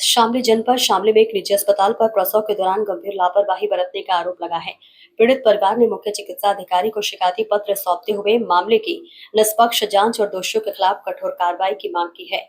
शामली जनपद शामली में एक निजी अस्पताल पर प्रसव के दौरान गंभीर लापरवाही बरतने का आरोप लगा है। पीड़ित परिवार ने मुख्य चिकित्सा अधिकारी को शिकायती पत्र सौंपते हुए मामले की निष्पक्ष जांच और दोषियों के खिलाफ कठोर कार्रवाई की मांग की है।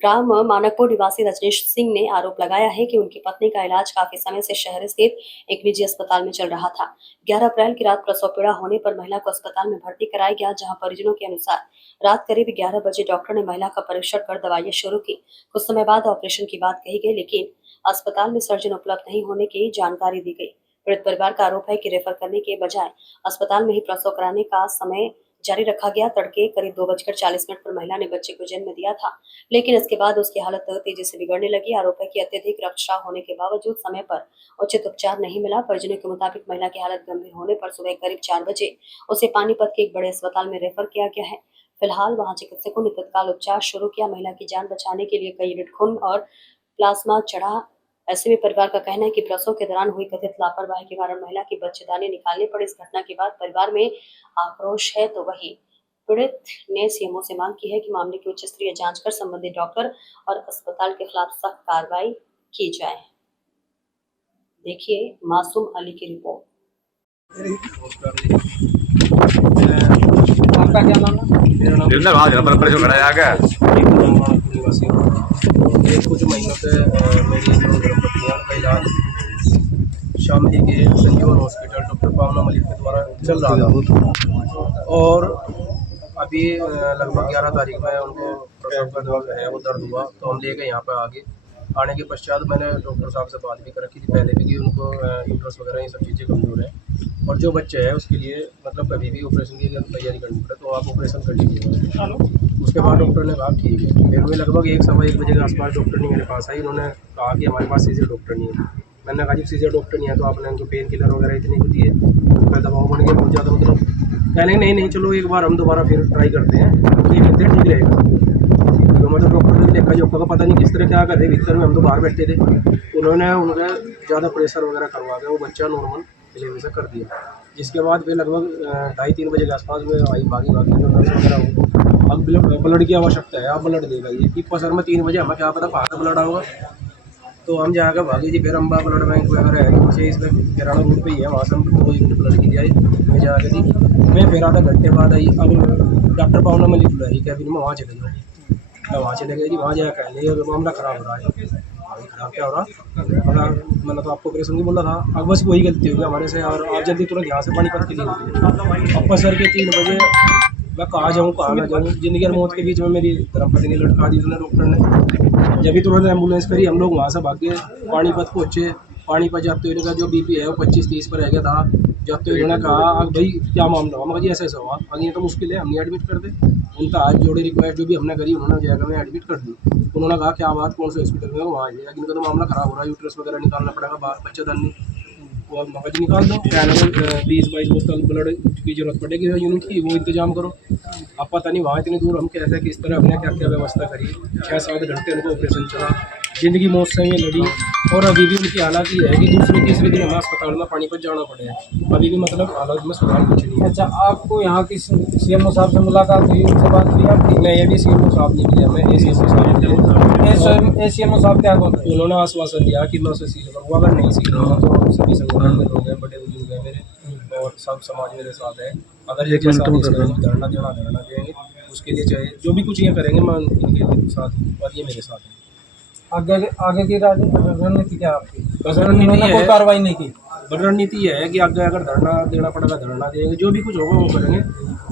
ग्राम मानकपुर निवासी रजनीश सिंह ने आरोप लगाया है कि उनकी पत्नी का इलाज काफी समय से शहर स्थित एक निजी अस्पताल में चल रहा था। 11 अप्रैल की रात प्रसव पीड़ा होने पर महिला को अस्पताल में भर्ती कराया गया, जहां परिजनों के अनुसार रात करीब 11 बजे डॉक्टर ने महिला का परीक्षण कर दवाइयां शुरू की। कुछ समय बाद ऑपरेशन की बात कही गई, लेकिन अस्पताल में सर्जन उपलब्ध नहीं होने की जानकारी दी गई। पीड़ित परिवार का आरोप है कि रेफर करने के बजाय अस्पताल में ही प्रसव कराने का समय जारी रखा गया। तड़के करीब 2:40 पर महिला ने बच्चे को जन्म दिया था, लेकिन इसके बाद उसकी हालत तेजी से बिगड़ने लगी। आरोप है कि अत्यधिक रक्तस्राव होने के बावजूद समय पर उचित उपचार नहीं मिला। परिजनों के मुताबिक महिला की हालत गंभीर होने पर सुबह करीब 4 बजे उसे पानीपत के एक बड़े अस्पताल में रेफर किया गया है। फिलहाल वहां चिकित्सकों ने तत्काल उपचार शुरू किया। महिला की जान बचाने के लिए कई यूनिट खून और प्लाज्मा चढ़ा। ऐसे में परिवार का कहना है कि प्रसव के दौरान हुई कथित लापरवाही के कारण महिला की बच्चेदानी निकालनी पड़ी। इस घटना के बाद परिवार में आक्रोश है, तो वही पीड़ित ने सीएमओ से मांग की है कि मामले की उच्च स्तरीय जांच कर संबंधित डॉक्टर और अस्पताल के खिलाफ सख्त कार्रवाई की जाए। देखिए मासूम अली की रिपोर्ट। आपका क्या नाम है? मेरा नाम कुछ महीनों से मेरी जो धर्मपत्नियाँ का इलाज शामली के संजीवन हॉस्पिटल डॉक्टर पावना मलिक के द्वारा चल रहा था, और अभी लगभग 11 तारीख में उनको प्रसव का जो है वो दर्द हुआ, तो हम ले गए यहाँ पर आने के पश्चात मैंने डॉक्टर साहब से बात भी कर रखी थी पहले भी कि उनको यूट्रस वगैरह ये सब चीज़ें कमज़ोर है, और जो बच्चे है उसके लिए मतलब कभी भी ऑपरेशन की अगर तैयारी करनी पड़े तो आप ऑपरेशन कर लीजिएगा। उसके बाद डॉक्टर ने कहा ठीक है। फिर मैं लगभग 1-1:15 बजे के आसपास डॉक्टर ने मेरे पास आई। उन्होंने कहा कि हमारे पास सीजर डॉक्टर नहीं है। मैंने कहा जब सीजर डॉक्टर नहीं है तो आपने उनको पेन किलर वगैरह इतने को दिए, उनका दबाव बन गया बहुत ज़्यादा, मतलब कहने नहीं चलो एक बार हम दोबारा फिर ट्राई करते हैं, ये कहते हैं ठीक रहेगा। तो मतलब डॉक्टर ने देखा जो पता नहीं किस तरह क्या कर रहे भीतर में, हम तो बाहर बैठे थे। उन्होंने उनका ज़्यादा प्रेशर वगैरह करवा के वो बच्चा नॉर्मल डिलीवरी से कर दिया। जिसके बाद फिर लगभग 2:30-3 बजे के आसपास में आई भागी जो नर्स वगैरह हो, अब ब्लड की आवश्यकता है, आप ब्लड देगा ये कि सर में 3 बजे हमें क्या पता कहाँ का ब्लड आऊगा। तो हम जाकर भागी जी, फिर अम्बा ब्लड बैंक वगैरह है उसे इसमें किराना रोड पे ही है, वहाँ से हम 2 यूनिट ब्लड की जाए मैं जाकर दी। मैं फिर आधा घंटे बाद आई। अब डॉक्टर पावना मलिक बुलाई कैबिन में, वहाँ चले गए। मैं वहाँ चले गए जी, वहाँ जाकर कहने ये मामला ख़राब हो रहा है। खराब क्या हो रहा, मैंने तो आपको ऑपरेशन की बोला था। अब बस वही गलती होगी हमारे से, और आप जल्दी तुरंत यहाँ से पानीपत के लिए निकले। अब सर के 3 बजे मैं कहाँ जाऊँ कहाँ ना जाऊँ, जिंदगी और मौत के बीच में मेरी धर्मपत्नी लटका दी उसने डॉक्टर ने। जब भी तुरंत एम्बुलेंस करी, हम लोग वहाँ से भागे पानीपत पहुँचे। पानीपत जाते हुए का जो बीपी है वो 25-30 पर रह गया था। जाते हुए उन्होंने कहा भाई क्या मामला हुआ, मगर जी ऐसा हुआ, आगे तो मुश्किल है, हम नहीं एडमिट कर दे। उनका हाथ जोड़े रिक्वेस्ट जो भी हमने करी, उन्होंने जाकर मैं एडमिट कर दी। उन्होंने कहा क्या बात, कौन से हॉस्पिटल में, वहाँ जाएगा, इनका तो मामला ख़राब हो रहा है, यूट्रस वगैरह निकालना पड़ेगा, बाहर बच्चेदानी वो मगज निकाल दो, 20-22 बोतल ब्लड की जरूरत पड़ेगी यूनिट की, वो इंतजाम करो। अब पता नहीं वहाँ इतनी दूर हम कैसे किस तरह हमने क्या क्या व्यवस्था करी। 6-7 घंटे उनको ऑपरेशन चला, ज़िंदगी मौत से ये लड़ी, और अभी भी उनकी हालत ये है कि दूसरे-तीसरे दिन हमें अस्पताल में पानीपत जाना पड़े। अभी भी मतलब हालत में सुधार कुछ नहीं है। अच्छा, आपको यहाँ की सीएमओ साहब से मुलाकात हुई, उनसे बात की आपकी? नहीं, अभी सीएमओ साहब नहीं मिले हमें, एसीएमओ साहब मिले। सीएमओ साहब क्या बोल रहे हैं? उन्होंने आश्वासन दिया कि मैं उसे सील करूँगा, अगर नहीं सील होगा तो सभी संगठन के लोग हैं, बड़े बुजुर्ग हैं मेरे, और सब समाज मेरे साथ है। अगर ये जैसा धरना देंगे, उसके लिए चाहे जो भी कुछ ये करेंगे मैं इनके साथ हूँ, और ये मेरे साथ है। आगे की रणनीति क्या आपकी? रणनीति है, कोई कार्रवाई नहीं की। रणनीति है कि आगे अगर धरना देना पड़ेगा धरना देंगे, जो भी कुछ होगा वो करेंगे।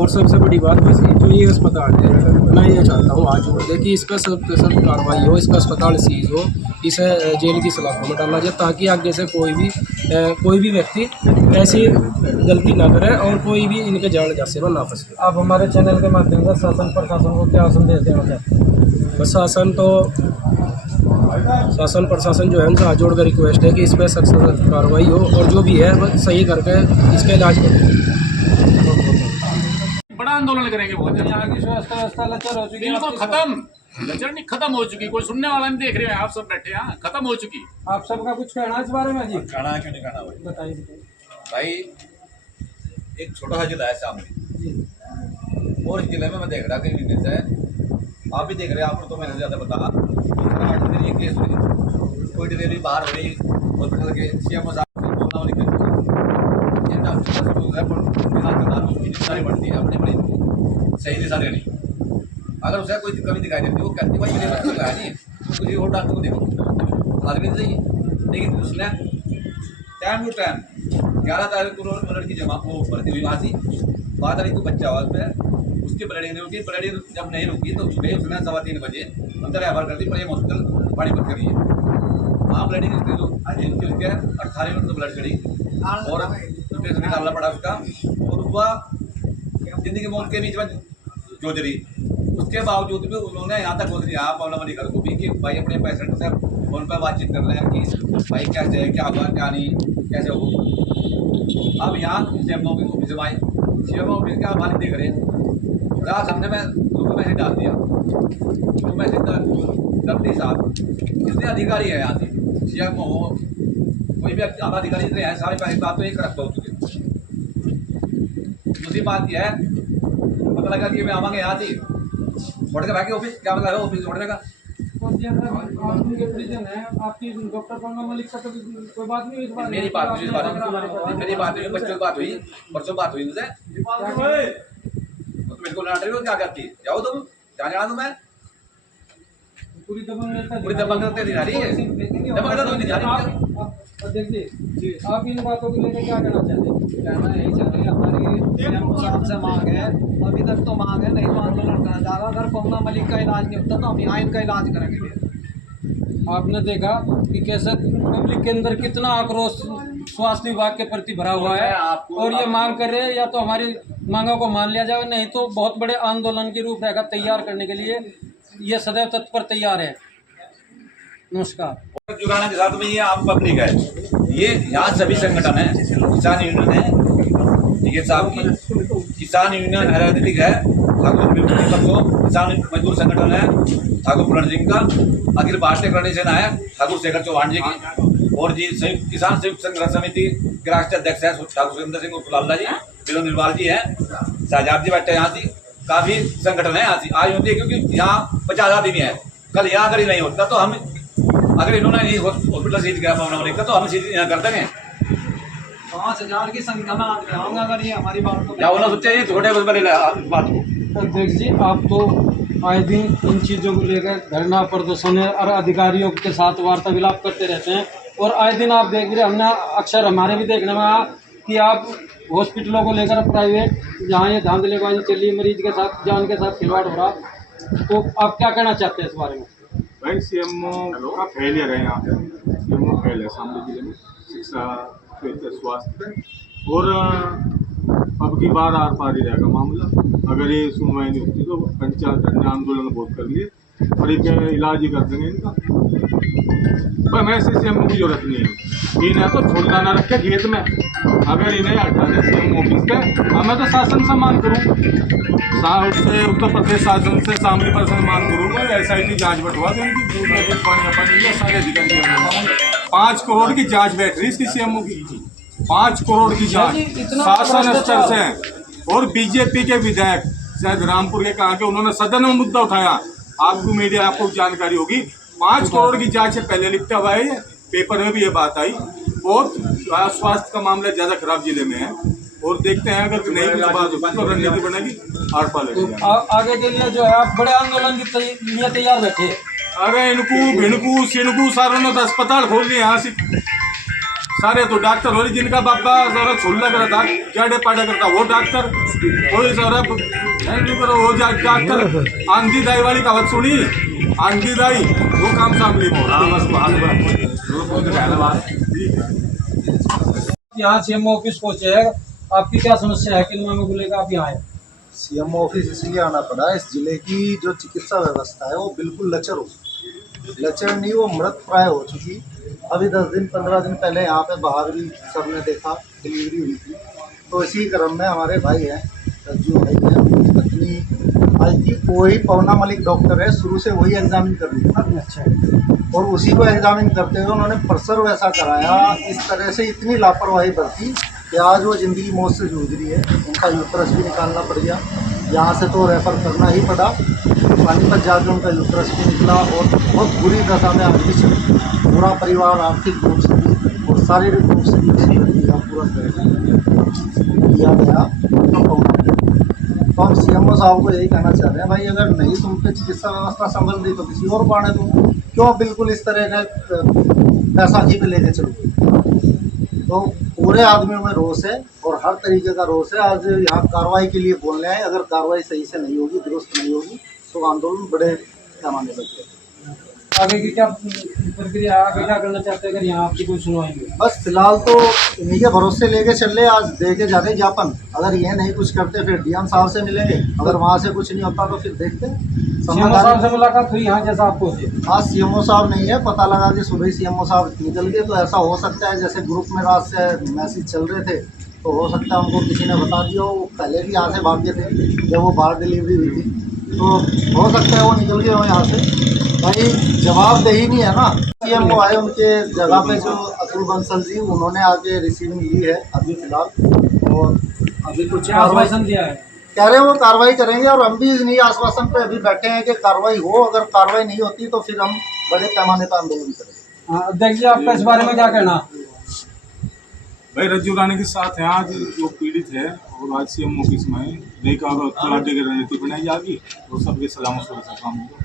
और सबसे बड़ी बात बस जो ये अस्पताल है, मैं ये चाहता हूँ आज जोड़ दे कि इस पर सख्त कार्रवाई हो, इसका अस्पताल सीज हो, इसे जेल की सलाखों में डाला जाए, ताकि आगे से कोई भी व्यक्ति ऐसी गलती ना करे और कोई भी इनके जाल जासे में ना फंसे। आप हमारे चैनल के माध्यम से शासन प्रशासन को क्या संदेश देना चाहते हैं? बस शासन प्रशासन जो है उनसे हाथ जोड़ कर रिक्वेस्ट है कि इस पर सख्त कार्रवाई हो, और जो भी है वह सही करके इसका इलाज करें। बड़ा आंदोलन करेंगे बहुत जल्द। यहाँ की व्यवस्था लचर हो चुकी है, बिल्कुल खत्म, लचर नहीं, खत्म हो चुकी। कोई सुनने वाला नहीं देख रहे हैं, आप सब बैठे हैं, खत्म हो चुकी। आप सबका कुछ कहना है इस बारे में? जी कहना है, क्यों नहीं कहना भाई? बताइए भाई एक छोटा सा जिला है शामली, और इस जिले में मैं देख रहा कि से आप भी देख रहे हैं, आपको तो मैंने ज़्यादा बता ये केस हुई कोई डिलीवरी बाहर हो गई हॉस्पिटल के CMO साहब से बोलना वाली ये डॉक्टर का रूल है, पर बिना जवाब उसकी जिम्मेदारी बढ़ती है अपने अपने सही दिशा देनी। अगर उसे कोई कमी दिखाई देती है वो कहती भाई मेरे बच्चे का है नहीं, तो किसी और डॉक्टर को देखो आदमी नहीं चाहिए। लेकिन उसने टाइम टू टाइम 11 तारीख को ब्लड की जमा वो भर्ती हुई वहाँ से 12 तारीख को बच्चा हुआ उसमें, उसकी ब्लडिंग नहीं रुकी। ब्लडिंग जब नहीं रुकी तो सुबह उसने 3:15 बजे अंदर रेफर कर दी प्रेम हॉस्पिटल पानीपत के लिए। वहाँ ब्लडिंग के 18 मिनट तो ब्लड चढ़ी और पेशेंट निकालना पड़ा उसका, और वह जिंदगी मौत के बीच में जूझ रही। उसके बावजूद भी उन्होंने यहाँ तक बोल दिया पवना मलिकर को भी कि भाई अपने पेशेंट से फोन पर बातचीत कर रहे हैं कि भाई कैसे है, क्या हुआ क्या नहीं, कैसे हो। अब यहाँ CMO के ऑफिस में आए, CMO ऑफिस के आप देख रहे हैं रात हमने मैं ग्रुप मैसेज डाल दिया, ग्रुप मैसेज डब्ल्यू साहब कितने अधिकारी है यहाँ से, CMO हो कोई भी आला अधिकारी जितने हैं सारे पहले बात तो एक रखता हो चुके। दूसरी बात यह है पता लगा कि मैं आवांगे यहाँ से छोड़ के भाई ऑफिस, क्या मतलब है ऑफिस छोड़ने का? आपकी डॉक्टर पवना मलिक का तो कोई बात नहीं हुई? मेरी बात हुई, मेरी बात हुई, बच्चों की बात हुई, परसों बात हुई मुझसे। मेरे को लड़ रही हो क्या करती, जाओ तुम, जहाँ जाना तुम्हें पूरी दबंग पूरी दबंग नहीं जा रही है, दबंग तो नहीं जा रही। देखिए आप इन बातों को लेकर क्या कहना चाहते हैं? कहना यही चाह रहे हैं हमारी CMO साहब से मांग है, अभी तक तो मांग है, नहीं तो आंदोलन करा जाएगा। अगर पवना मलिक का इलाज नहीं होता तो हम यहाँ इनका इलाज करेंगे। आपने देखा कि कैसे पब्लिक के अंदर कितना आक्रोश स्वास्थ्य विभाग के प्रति भरा हुआ है, और ये मांग कर रहे हैं या तो हमारी मांगों को मान लिया जाए, नहीं तो बहुत बड़े आंदोलन की रूपरेखा तैयार करने के लिए ये सदैव तत्पर तैयार है। नमस्कार। जुगाना के साथ में ये आम पब्लिक है, ये यहाँ सभी संगठन है, किसान यूनियन है, ठीक है साहब की किसान यूनियन आयुर्वेदिक है, ठाकुर किसान मजदूर संगठन है ठाकुर पूरण सिंह का, अखिल भारतीय करणी सेना है ठाकुर शेखर चौहान जी की, और जी संयुक्त किसान संयुक्त संघर्ष समिति के राष्ट्रीय अध्यक्ष है ठाकुर सुरेंद्र सिंह उर्फलाला जी, विनोद निर्वाल जी है, शाहजाद जी बैठे यहाँ से, काफी संगठन है यहाँ से आज होती है, क्योंकि यहाँ 50 आदमी है। कल यहाँ अगर नहीं होता तो हम, अगर इन्होंने नहीं हॉस्पिटल सीट किया पवना मलिक का तो हम सीट यहाँ कर देंगे। 5000 की संख्या में आदमी आऊँगा अगर ये हमारी बात को क्या होना सोचा ये छोटे बस बने बात को। अध्यक्ष जी, आप तो आए दिन इन चीज़ों को लेकर धरना प्रदर्शन और अधिकारियों के साथ वार्ता विलाप करते रहते हैं, और आए दिन आप देख रहे, हमने अक्सर हमारे भी देखने में आया कि आप हॉस्पिटलों को लेकर प्राइवेट जहाँ ये धांधलेबाजी चल रही, मरीज के साथ जान के साथ खिलवाड़ हो रहा, तो आप क्या कहना चाहते हैं इस बारे में? भाई CMO का फेलियर है यहाँ पे, CMO फेल है शामली जिले में शिक्षा क्षेत्र स्वास्थ्य, और अब की बार आर पार ही रहेगा मामला। अगर ये सुनवाई नहीं होती तो पंचायत धरने आंदोलन बहुत कर लिए और एक इलाज ही कर देंगे इनका। पर मैं ऐसे CMO की जरूरत नहीं है, इन्हें तो छोड़ना ना रखे खेत में, अगर इन्हें हटा दे CMO ऑफिस पे, मैं तो शासन से मांग करूँ, उत्तर प्रदेश शासन से शामली पर मांग करूँगा SIT जांच बैठवा दें उनकी, सारे अधिकारी 5 करोड़ की जांच बैठ रही इसकी CMO की, 5 करोड़ की जांच शासन स्तर से। और बीजेपी के विधायक शायद रामपुर के कहा के उन्होंने सदन में मुद्दा उठाया, आपको मीडिया आपको जानकारी होगी, 5 करोड़ की जांच से पहले लिखता हुआ है, पेपर में भी ये बात आई। बहुत स्वास्थ्य का मामला ज्यादा खराब जिले में है, और देखते हैं अगर नहीं कुछ बात होगी तो रणनीति बनेगी आर पार लगेगी। आगे के लिए जो है आप बड़े आंदोलन के लिए तैयार बैठे? अरे इनको भिनकू सिनकू सारों ने तो अस्पताल खोल लिए यहाँ से, सारे तो डॉक्टर हो रही, जिनका बाबा जरा छुल्ला करा था जाडे पाडा करता वो डॉक्टर, कोई सारा वो डॉक्टर आंधी दाई वाली कहावत सुनी, आंधी दाई वो काम शामली में। यहाँ CMO ऑफिस पहुंचे हैं, आपकी क्या समस्या है, किन मामलों को लेकर आप यहाँ आए? CMO ऑफिस इसलिए आना पड़ा, इस जिले की जो चिकित्सा व्यवस्था है वो बिल्कुल लचर हो, लचर नहीं वो मृत प्राय हो चुकी। अभी 10 दिन 15 दिन पहले यहाँ पे बाहर भी सबने देखा डिलीवरी हुई थी, तो इसी क्रम में हमारे भाई हैं रज्जू भाई हैं, उनकी पत्नी आई थी, वही पवना मलिक डॉक्टर है, शुरू से वही एग्जामिन कर रही थी ना। अच्छा। और उसी को एग्जामिन करते हुए उन्होंने प्रसर वैसा कराया, इस तरह से इतनी लापरवाही बरती कि आज वो ज़िंदगी मौत से जूझ रही है। उनका यूट्रस भी निकालना पड़ गया, यहाँ से तो रेफ़र करना ही पड़ा। पानीपत जाकर उनका यूट्रस भी निकला और बहुत बुरी दशा में आदमी चली। पूरा परिवार आर्थिक रूप से भी और शारीरिक रूप से भी पूरा किया गया। तो हम CMO साहब को यही कहना चाह रहे हैं, भाई अगर नहीं तुम पे चिकित्सा व्यवस्था संभल रही तो किसी और को आने दो, क्यों बिल्कुल इस तरह का पैसा ही पे लेके चलो। तो पूरे आदमियों में रोष है और हर तरीके का रोष है। आज यहाँ कार्रवाई के लिए बोलने आए, अगर कार्रवाई सही से नहीं होगी, दुरुस्त नहीं होगी तो आंदोलन बड़े पैमाने पर चलेगा। आगे की क्या प्रक्रिया, आगे क्या करना चाहते हैं अगर यहाँ आपकी कोई सुनवाई नहीं? बस फिलहाल तो इन्हीं के भरोसे लेके चल रहे, आज दे के जा रहे ज्ञापन। अगर ये नहीं कुछ करते फिर DM साहब से मिलेंगे, अगर वहाँ से कुछ नहीं होता तो फिर देखते हैं। CMO साहब से मुलाकात हुई यहाँ जैसा आपको होती है? आज CMO साहब नहीं है, पता लगा कि सुबह CMO साहब निकल गए। तो ऐसा हो सकता है जैसे ग्रुप में रात से मैसेज चल रहे थे, तो हो सकता है उनको किसी ने बता दिया हो। वो पहले भी यहाँ से भाग गए थे जब वो बाहर डिलीवरी हुई थी, तो हो सकता है वो निकल गए हो यहाँ से। भाई जवाबदेही नहीं है ना। CMO आए, उनके जगह पे जो अतुल बंसल जी, उन्होंने आके रिसीविंग ली है अभी फिलहाल, और अभी कुछ आश्वासन दिया है, कह रहे हैं वो कार्रवाई करेंगे। और हम भी इन्हीं आश्वासन पे अभी बैठे हैं कि कार्रवाई हो। अगर कार्रवाई नहीं होती तो फिर हम बड़े पैमाने पर आंदोलन करेंगे। अध्यक्ष जी आपका इस बारे में क्या कहना? भाई रज्जू रानी के साथ हैं आज जो पीड़ित है, और आज CMO ऑफिस में देखा तलाटी की रणनीति बनाई जाएगी और सबके सलामत सुरक्षा काम होगा।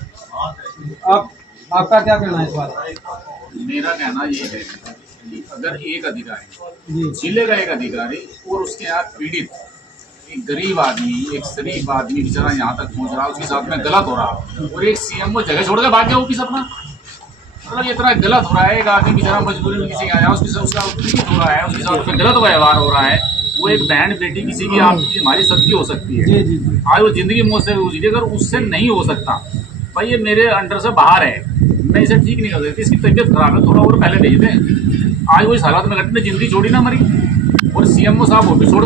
आपका क्या कहना है इस बारे में? मेरा कहना ये है कि अगर एक अधिकारी, जिले का एक अधिकारी और उसके यहाँ पीड़ित एक गरीब आदमी, एक शरीफ आदमी बेचारा यहाँ तक पहुँच रहा है, उसके साथ में गलत हो रहा है, और एक CMO जगह छोड़ के भाग गया ऑफिस अपना, मतलब इतना गलत हो रहा है। एक आदमी बेचारा मजबूरी में किसी के आया, उसके साथ उसका पीड़ित हो रहा है, उसके साथ में गलत व्यवहार हो रहा है। वो एक बहन बेटी किसी की आपकी हमारी सबकी हो सकती है, आज वो जिंदगी मौत से गुजरी, अगर उससे नहीं हो सकता, भाई ये मेरे अंडर से बाहर है, मैं इसे ठीक नहीं कर सकती, इसकी तबीयत खराब है, थोड़ा और पहले भेज दें। आज वो इस हालात में घटने जिंदगी छोड़ी ना मरी, और CMO साहब ऑफिस छोड़